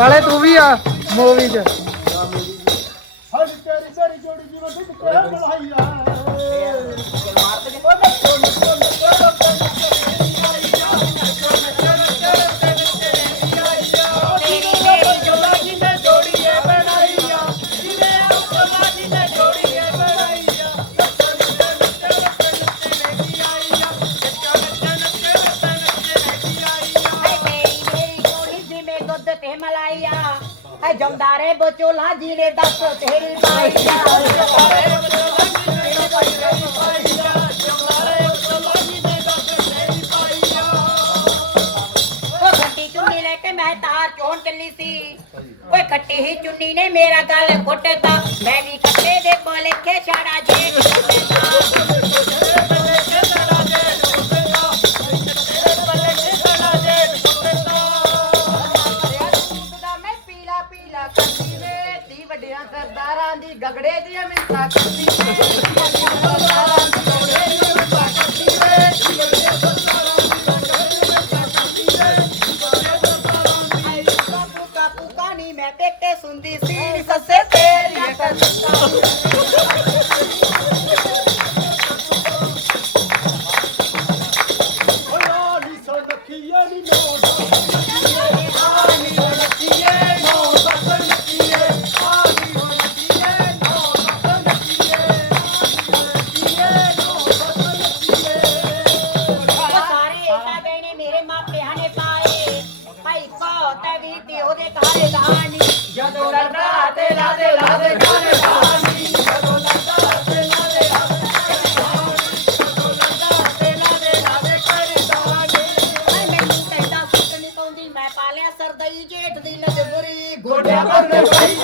ਕਾਲੇ ਤੂੰ ਵੀ ਆ ਮੂਵੀ 'ਚ। ਦੁੱਧ ਤੇ ਮਲਾਈ ਆ ਹਾਏ ਜਮਦਾਰੇ ਬਚੋਲਾ ਜੀ ਨੇ ਦੱਸ ਤੇਰੀ ਮਾਈ ਆ ਉਹ ਖੱਟੀ ਚੁੰਨੀ ਲੈ ਕੇ ਮੈਂ ਤਾਰ ਚੋਣ ਚੱਲੀ ਸੀ। ਓਏ ਖੱਟੀ ਹੀ ਚੁੰਨੀ ਨੇ ਮੇਰਾ ਗਲ ਘੁੱਟਤਾ। ਮੈਂ ਵੀ ਕੱਟੇ ਦੇ ਕੋਲੇ ਖੇ ਜੇ। ਦਾ ਸਰਦਾਰਾਂ ਦੀ ਗਗੜੇ ਦੀ ਮਿੰਤਾ ਕਰਦੀ ਏਕਾ ਮਾਪਿਆਂ ਨੇ ਪਾਏ। ਭਾਈ ਕੋ ਤੇ ਵੀ ਤੇ ਉਹਦੇ ਘਰੇ ਦਾਣੀ ਜਦੋਂ ਲੜਦਾ ਤੇ ਲਾਦੇ ਲਾਦੇ ਗਾਣੇ ਗਾਣੀ ਜਦੋਂ ਲੜਦਾ ਤੇ ਲਾਦੇ ਮੈਨੂੰ ਕਹਿੰਦਾ ਸੁੱਕ ਨਹੀਂ ਪਾਉਂਦੀ, ਮੈਂ ਪਾਲਿਆ ਸਰਦਈ ਜੇਠ ਦੀ ਨਜ਼ਰੀ ਗੋਡਿਆਂ ਪਰ ਪਈ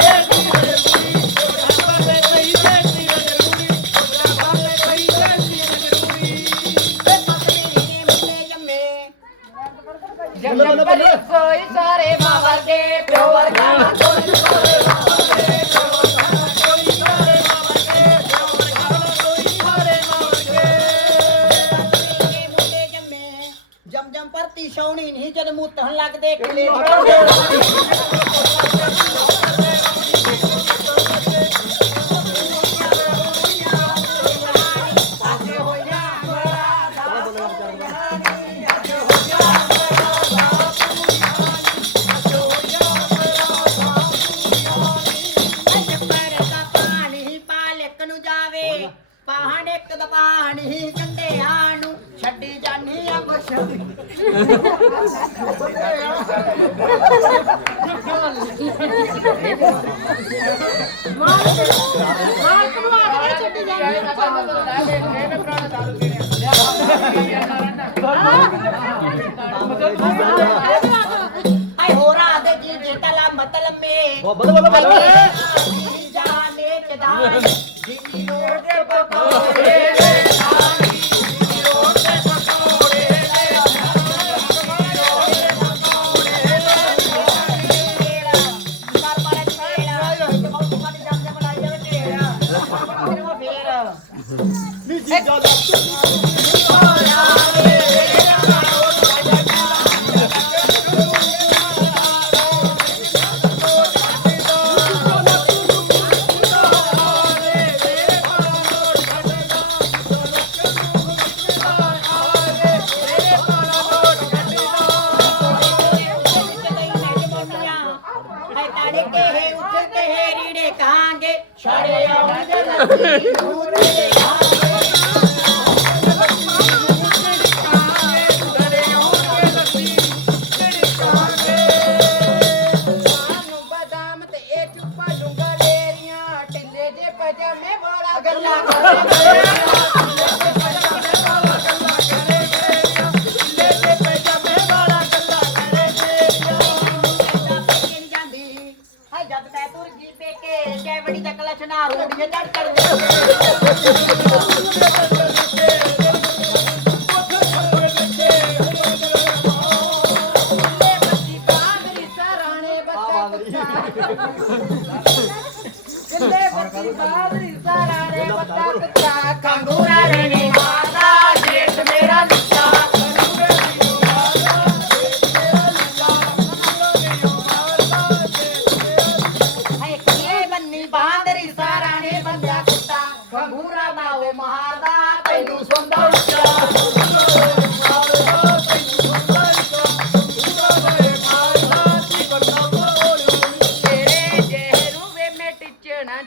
ਲੱਗਦੇ ਕਿਲੇ ਪਾਹਣ ਇੱਕ ਦਾ ਪਾਣੀ ਕੰਡਿਆਂ ਨੂੰ। ਛੱਡੀ ਜਾਨੀ ਆ ਬਸ਼ਦੀ ਆਏ ਹੋਰਾ ਦੇ ਜੀ ਦੇ ਤਲਾ ਮਤਲਬ ਮੇ ਬੱਲੇ ਬੱਲੇ। ਬੱਲੇ ਨੀ ਜੀ ਜਾ ਛੜੇ ਆਉਂਦੇ ਲੱਗੀ ਦੂਰੇ ਸਾਨੂੰ ਕਿੱਲੇ ਬੱਚੀ ਬਾਦਰੀ ਸਰਾਣੇ ਕੁੱਤਾ ਕੰਗੂਰਾ ਰੇ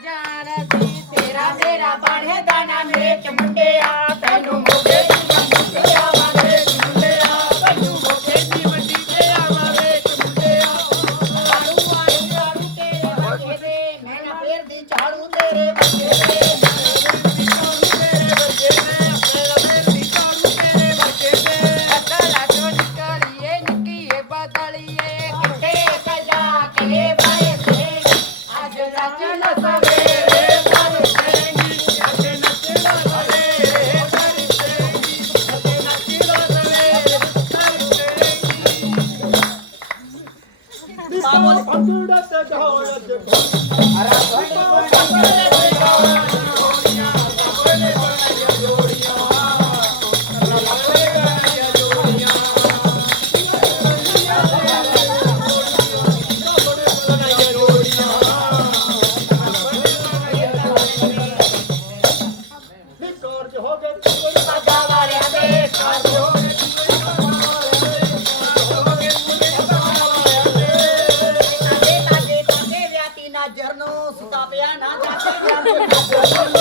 ਜਾਣ ਸੀ ਤੇਰਾ ਮੇਰਾ ਬਣਦਾ ਨਾ ਮੇਚ ਮੁੰਡਿਆ ਤੈਨੂੰ ਮੁੰਡੇ ਤੂੰ ਮੁੰਡਿਆ। சாப்பையா நான் சாப்பிட்டேன்.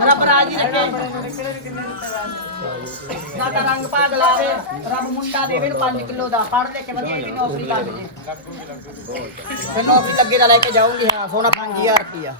ਰੱਬ ਰਾਜੀ ਰੱਖੇ। ਰੰਗ ਭਾਗ ਲਾਵੇ ਰੱਬ ਮੁੰਡਾ ਦੇਵੇ ਨੂੰ 5 ਕਿਲੋ ਦਾ। ਪੜ੍ਹ ਲੈ ਕੇ ਵਧੀਆ ਜੀ ਨੌਕਰੀ ਲੱਗ ਜੇ ਫਿਰ ਨੌਕਰੀ ਲੱਗੇ ਦਾ ਲੈ ਕੇ ਜਾਊਂਗੀ। ਹਾਂ ਸੋਨਾ 5000 ਰੁਪਿਆ